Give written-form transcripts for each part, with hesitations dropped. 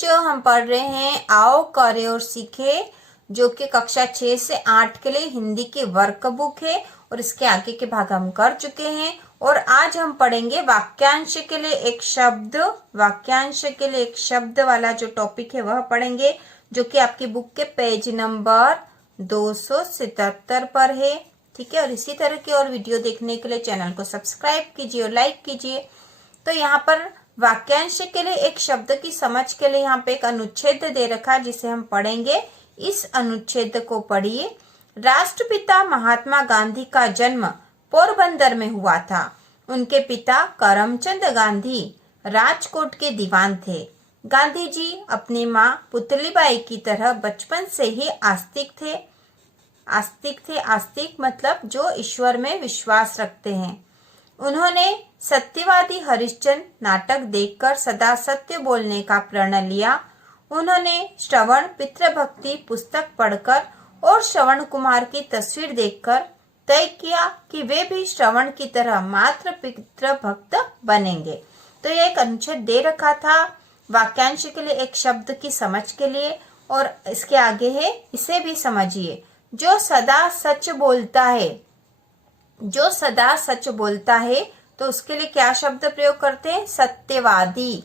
बच्चों, हम पढ़ रहे हैं आओ करे और सीखे, जो कि कक्षा 6 से 8 के लिए हिंदी की वर्कबुक है और इसके आगे के भाग हम कर चुके हैं। और आज हम पढ़ेंगे वाक्यांश के लिए एक शब्द, वाक्यांश के लिए एक शब्द वाला जो टॉपिक है वह पढ़ेंगे, जो कि आपकी बुक के पेज नंबर 277 पर है। ठीक है, और इसी तरह की और वीडियो देखने के लिए चैनल को सब्सक्राइब कीजिए और लाइक कीजिए। तो यहाँ पर वाक्यांश के लिए एक शब्द की समझ के लिए यहाँ पे एक अनुच्छेद दे रखा है जिसे हम पढ़ेंगे। इस अनुच्छेद को पढ़िए। राष्ट्रपिता महात्मा गांधी का जन्म पोरबंदर में हुआ था। उनके पिता करमचंद गांधी राजकोट के दीवान थे। गांधी जी अपनी माँ पुतलीबाई की तरह बचपन से ही आस्तिक थे। आस्तिक मतलब जो ईश्वर में विश्वास रखते हैं। उन्होंने सत्यवादी हरिश्चंद्र नाटक देखकर सदा सत्य बोलने का प्रण लिया। उन्होंने श्रवण पितृभक्ति पुस्तक पढ़कर और श्रवण कुमार की तस्वीर देखकर तय किया कि वे भी श्रवण की तरह मात्र पितृभक्त बनेंगे। तो यह एक अनुच्छेद दे रखा था वाक्यांश के लिए एक शब्द की समझ के लिए, और इसके आगे है, इसे भी समझिए। जो सदा सच बोलता है, जो सदा सच बोलता है, तो उसके लिए क्या शब्द प्रयोग करते हैं? सत्यवादी।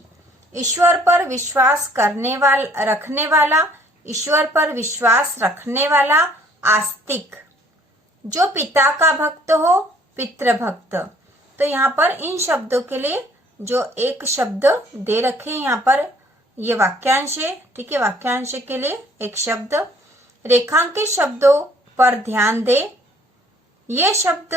ईश्वर पर विश्वास रखने वाला, ईश्वर पर विश्वास रखने वाला आस्तिक। जो पिता का भक्त हो, पितृभक्त। तो यहाँ पर इन शब्दों के लिए जो एक शब्द दे रखे हैं यहाँ पर, ये वाक्यांश है। ठीक है, वाक्यांश के लिए एक शब्द। रेखांकित शब्दों पर ध्यान दे। ये शब्द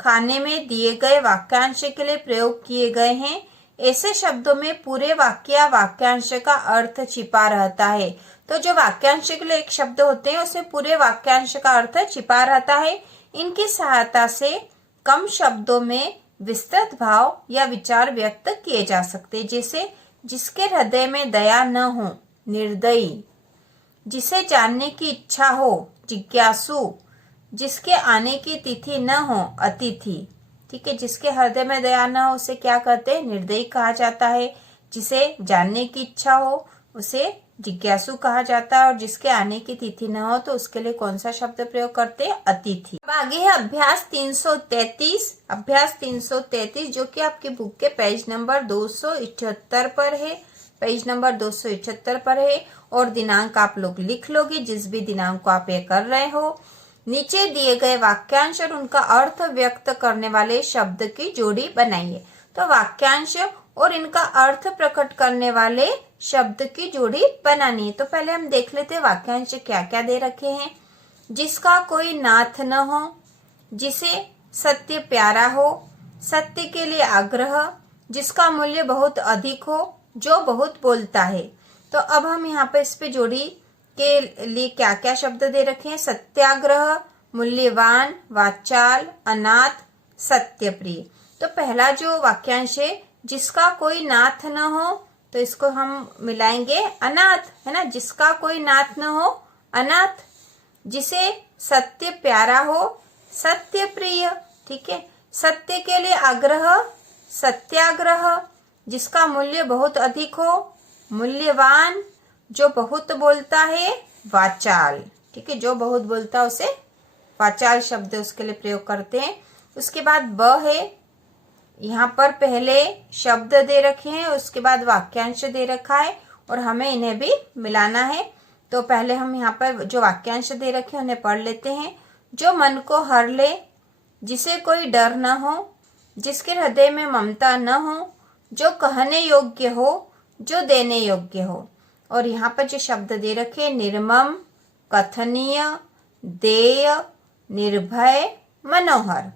खाने में दिए गए वाक्यांश के लिए प्रयोग किए गए हैं। ऐसे शब्दों में पूरे वाक्य या वाक्यांश का अर्थ छिपा रहता है। तो जो वाक्यांश के लिए एक शब्द होते हैं उसमें पूरे वाक्यांश का अर्थ छिपा रहता है। इनकी सहायता से कम शब्दों में विस्तृत भाव या विचार व्यक्त किए जा सकते हैं। जैसे जिसके हृदय में दया न हो, निर्दयी। जिसे जानने की इच्छा हो, जिज्ञासु। जिसके आने की तिथि न हो, अतिथि। ठीक है, जिसके हृदय में दया न हो उसे क्या कहते हैं? निर्दयी कहा जाता है। जिसे जानने की इच्छा हो उसे जिज्ञासु कहा जाता है, और जिसके आने की तिथि न हो तो उसके लिए कौन सा शब्द प्रयोग करते हैं? अतिथि। अब आगे है अभ्यास 333। अभ्यास 333 जो कि आपकी बुक के पेज नंबर 278 पर है, पेज नंबर 278 पर है। और दिनांक आप लोग लिख लोगे, जिस भी दिनांक को आप ये कर रहे हो। नीचे दिए गए वाक्यांश और उनका अर्थ व्यक्त करने वाले शब्द की जोड़ी बनाइए। तो वाक्यांश और इनका अर्थ प्रकट करने वाले शब्द की जोड़ी बनानी है। तो पहले हम देख लेते हैं वाक्यांश क्या क्या दे रखे हैं। जिसका कोई नाथ न हो, जिसे सत्य प्यारा हो, सत्य के लिए आग्रह, जिसका मूल्य बहुत अधिक हो, जो बहुत बोलता है। तो अब हम यहाँ पे इस पे जोड़ी के लिए क्या क्या शब्द दे रखे हैं? सत्याग्रह, मूल्यवान, वाचाल, अनाथ, सत्यप्रिय। तो पहला जो वाक्यांश है, जिसका कोई नाथ न हो, तो इसको हम मिलाएंगे अनाथ, है ना। जिसका कोई नाथ न हो, अनाथ। जिसे सत्य प्यारा हो, सत्यप्रिय। ठीक है, सत्य के लिए आग्रह, सत्याग्रह। जिसका मूल्य बहुत अधिक हो, मूल्यवान। जो बहुत बोलता है, वाचाल। ठीक है, जो बहुत बोलता है उसे वाचाल शब्द उसके लिए प्रयोग करते हैं। उसके बाद ब है, यहाँ पर पहले शब्द दे रखे हैं, उसके बाद वाक्यांश दे रखा है और हमें इन्हें भी मिलाना है। तो पहले हम यहाँ पर जो वाक्यांश दे रखे हैं उन्हें पढ़ लेते हैं। जो मन को हर ले, जिसे कोई डर न हो, जिसके हृदय में ममता न हो, जो कहने योग्य हो, जो देने योग्य हो। और यहाँ पर जो शब्द दे रखे, निर्मम, कथनीय, देय, निर्भय, मनोहर।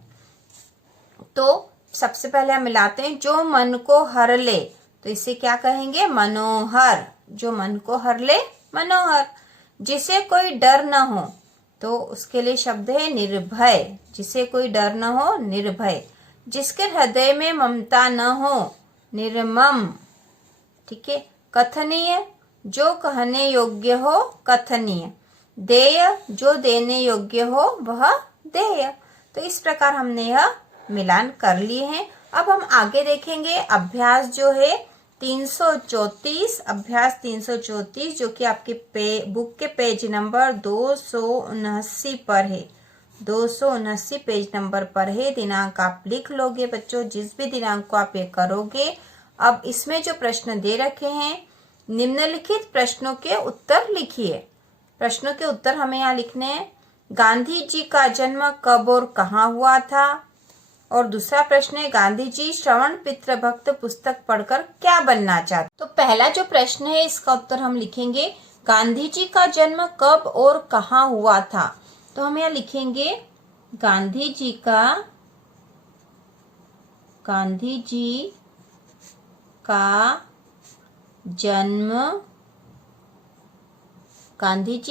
तो सबसे पहले हम मिलाते हैं। जो मन को हर ले, तो इसे क्या कहेंगे? मनोहर। जो मन को हर ले, मनोहर। जिसे कोई डर न हो, तो उसके लिए शब्द है निर्भय। जिसे कोई डर न हो, निर्भय। जिसके हृदय में ममता न हो, निर्मम। ठीक है, कथनीय, जो कहने योग्य हो, कथनीय। देय, जो देने योग्य हो, वह देय। तो इस प्रकार हमने यह मिलान कर लिए हैं। अब हम आगे देखेंगे अभ्यास जो है 334, अभ्यास 334 जो कि आपके बुक के पेज नंबर 279 पर है। 279 पेज नंबर पर है। दिनांक आप लिख लोगे बच्चों, जिस भी दिनांक को आप ये करोगे। अब इसमें जो प्रश्न दे रखे हैं, निम्नलिखित प्रश्नों के उत्तर लिखिए। प्रश्नों के उत्तर हमें यहाँ लिखने हैं। गांधी जी का जन्म कब और कहाँ हुआ था? और दूसरा प्रश्न है, गांधी जी श्रवण पितृभक्त पुस्तक पढ़कर क्या बनना चाहते? तो पहला जो प्रश्न है इसका उत्तर हम लिखेंगे, गांधी जी का जन्म कब और कहाँ हुआ था? तो हम यहाँ लिखेंगे, गांधी जी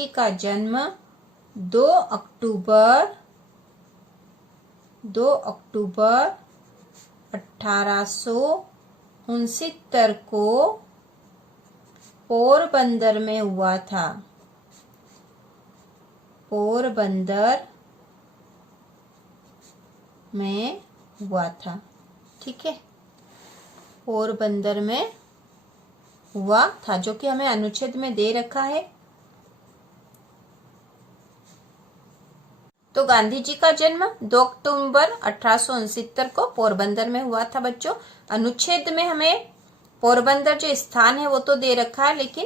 का जन्म 2 अक्टूबर 1869 को पोरबंदर में हुआ था। ठीक है, पोरबंदर में हुआ था, जो कि हमें अनुच्छेद में दे रखा है। तो गांधी जी का जन्म 2 अक्टूबर 1869 को पोरबंदर में हुआ था बच्चों। अनुच्छेद में हमें पोरबंदर जो स्थान है वो तो दे रखा है, लेकिन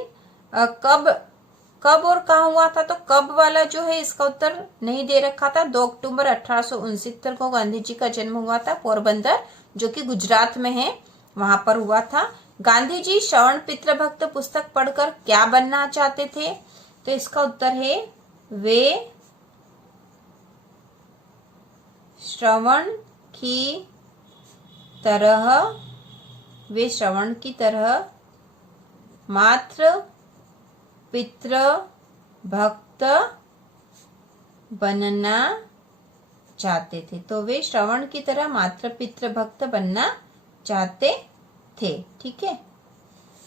कब और कहाँ हुआ था, तो कब वाला जो है इसका उत्तर नहीं दे रखा था। 2 अक्टूबर 1869 को गांधी जी का जन्म हुआ था पोरबंदर, जो कि गुजरात में है, वहां पर हुआ था। गांधी जी श्रवण पितृभक्त पुस्तक पढ़कर क्या बनना चाहते थे? तो इसका उत्तर है, वे श्रवण की तरह मात्र पितृभक्त बनना चाहते थे। तो वे श्रवण की तरह मात्र पितृभक्त बनना चाहते थे। ठीक है,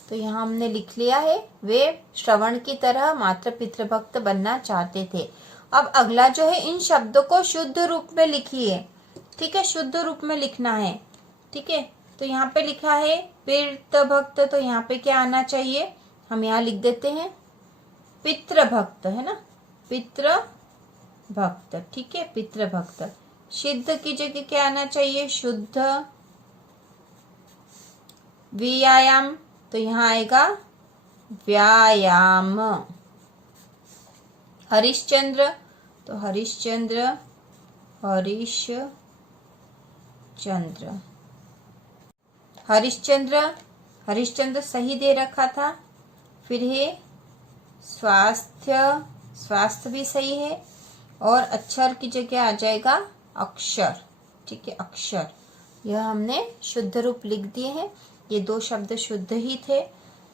तो यहाँ हमने लिख लिया है, वे श्रवण की तरह मात्र पितृभक्त बनना चाहते थे। अब अगला जो है, इन शब्दों को शुद्ध रूप में लिखिए। ठीक है, शुद्ध रूप में लिखना है। ठीक है, तो यहाँ पे लिखा है पितृभक्त, तो यहाँ पे क्या आना चाहिए? हम यहाँ लिख देते हैं पितृभक्त, है ना, पितृभक्त। ठीक है, पितृभक्त। सिद्ध की जगह क्या आना चाहिए? शुद्ध। व्यायाम, तो यहाँ आएगा व्यायाम। हरिश्चंद्र, तो हरिश्चंद्र। हरिश्चंद्र सही दे रखा था। फिर है स्वास्थ्य भी सही है, और अक्षर की जगह आ जाएगा अक्षर। ठीक है, अक्षर। यह हमने शुद्ध रूप लिख दिए हैं। ये 2 शब्द शुद्ध ही थे।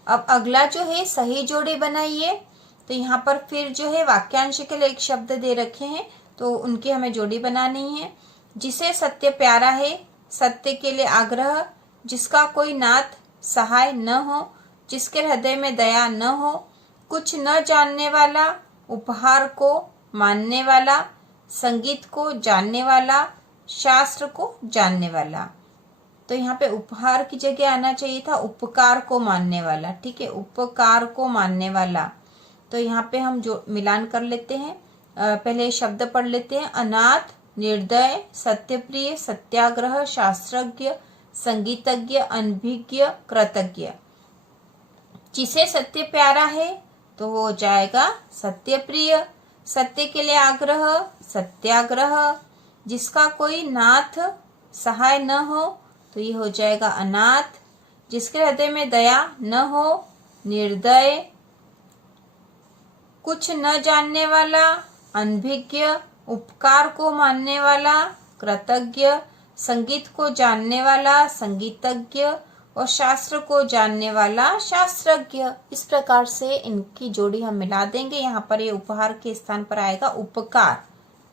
अब अगला जो है, सही जोड़ी बनाइए। तो यहाँ पर फिर जो है वाक्यांश के लिए एक शब्द दे रखे हैं, तो उनकी हमें जोड़ी बनानी है। जिसे सत्य प्यारा है, सत्य के लिए आग्रह, जिसका कोई नाथ सहाय न हो, जिसके हृदय में दया न हो, कुछ न जानने वाला, उपहार को मानने वाला, संगीत को जानने वाला, शास्त्र को जानने वाला। तो यहाँ पे उपहार की जगह आना चाहिए था उपकार को मानने वाला। ठीक है, उपकार को मानने वाला। तो यहाँ पे हम जो मिलान कर लेते हैं, पहले शब्द पढ़ लेते हैं। अनाथ, निर्दय, सत्यप्रिय, सत्याग्रह, शास्त्रज्ञ, संगीतज्ञ, अनभिज्ञ, कृतज्ञ। जिसे सत्य प्यारा है तो वो हो जाएगा सत्यप्रिय। सत्य के लिए आग्रह, सत्याग्रह। जिसका कोई नाथ सहाय न हो तो ये हो जाएगा अनाथ। जिसके हृदय में दया न हो, निर्दय। कुछ न जानने वाला, अनभिज्ञ। उपकार को मानने वाला, कृतज्ञ। संगीत को जानने वाला, संगीतज्ञ। और शास्त्र को जानने वाला, शास्त्रज्ञ। इस प्रकार से इनकी जोड़ी हम मिला देंगे। यहाँ पर ये उपहार के स्थान पर आएगा उपकार।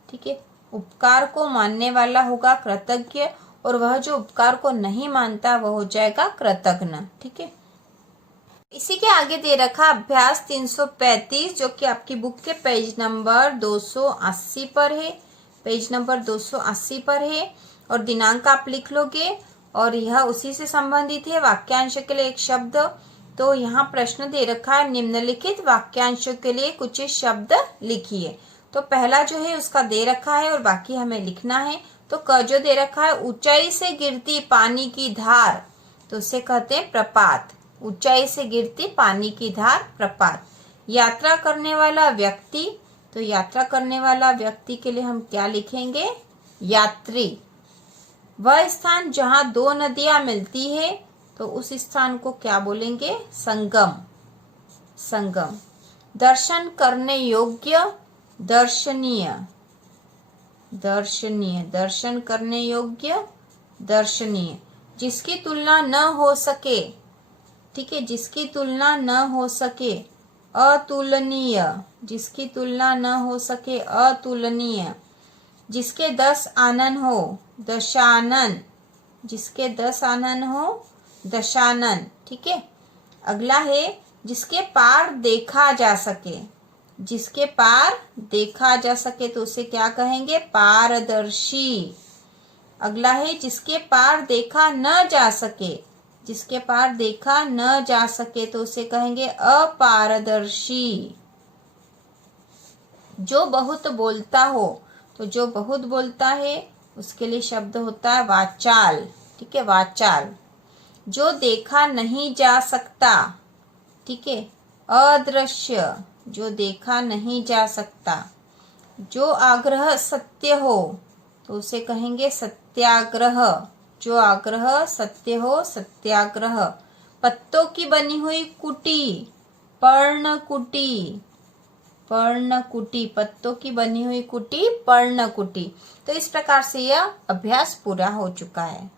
ठीक है, उपकार को मानने वाला होगा कृतज्ञ, और वह जो उपकार को नहीं मानता वह हो जाएगा कृतघ्न। ठीक है, इसी के आगे दे रखा अभ्यास 335, जो कि आपकी बुक के पेज नंबर 280 पर है। पेज नंबर 280 पर है, और दिनांक आप लिख लोगे और यह उसी से संबंधित है। वाक्यांश के लिए एक शब्द, तो यहाँ प्रश्न दे रखा है निम्नलिखित वाक्यांशों के लिए कुछ शब्द लिखिए। तो पहला जो है उसका दे रखा है और बाकी हमें लिखना है। तो क जो दे रखा है, ऊंचाई से गिरती पानी की धार, तो उसे कहते हैं प्रपात। ऊंचाई से गिरती पानी की धार प्रपात। यात्रा करने वाला व्यक्ति, तो यात्रा करने वाला व्यक्ति के लिए हम क्या लिखेंगे, यात्री। वह स्थान जहाँ दो नदियां मिलती है, तो उस स्थान को क्या बोलेंगे, संगम। संगम। दर्शन करने योग्य, दर्शनीय। दर्शनीय, दर्शन करने योग्य, दर्शनीय। जिसकी तुलना न हो सके, ठीक है, जिसकी तुलना न हो सके, अतुलनीय। जिसकी तुलना न हो सके, अतुलनीय। जिसके 10 आनन हो, दशानन। जिसके 10 आनन हो, दशानन, ठीक है। अगला है जिसके पार देखा जा सके। जिसके पार देखा जा सके, तो उसे क्या कहेंगे, पारदर्शी। अगला है जिसके पार देखा न जा सके। जिसके पार देखा न जा सके, तो उसे कहेंगे अपारदर्शी। जो बहुत बोलता हो, तो जो बहुत बोलता है उसके लिए शब्द होता है वाचाल, ठीक है, वाचाल। जो देखा नहीं जा सकता, ठीक है, अदृश्य। जो देखा नहीं जा सकता। जो आग्रह सत्य हो, तो उसे कहेंगे सत्याग्रह। जो आग्रह सत्य हो, सत्याग्रह। पत्तों की बनी हुई कुटी, पर्णकुटी। पर्णकुटी, पत्तों की बनी हुई कुटी, पर्णकुटी। तो इस प्रकार से यह अभ्यास पूरा हो चुका है।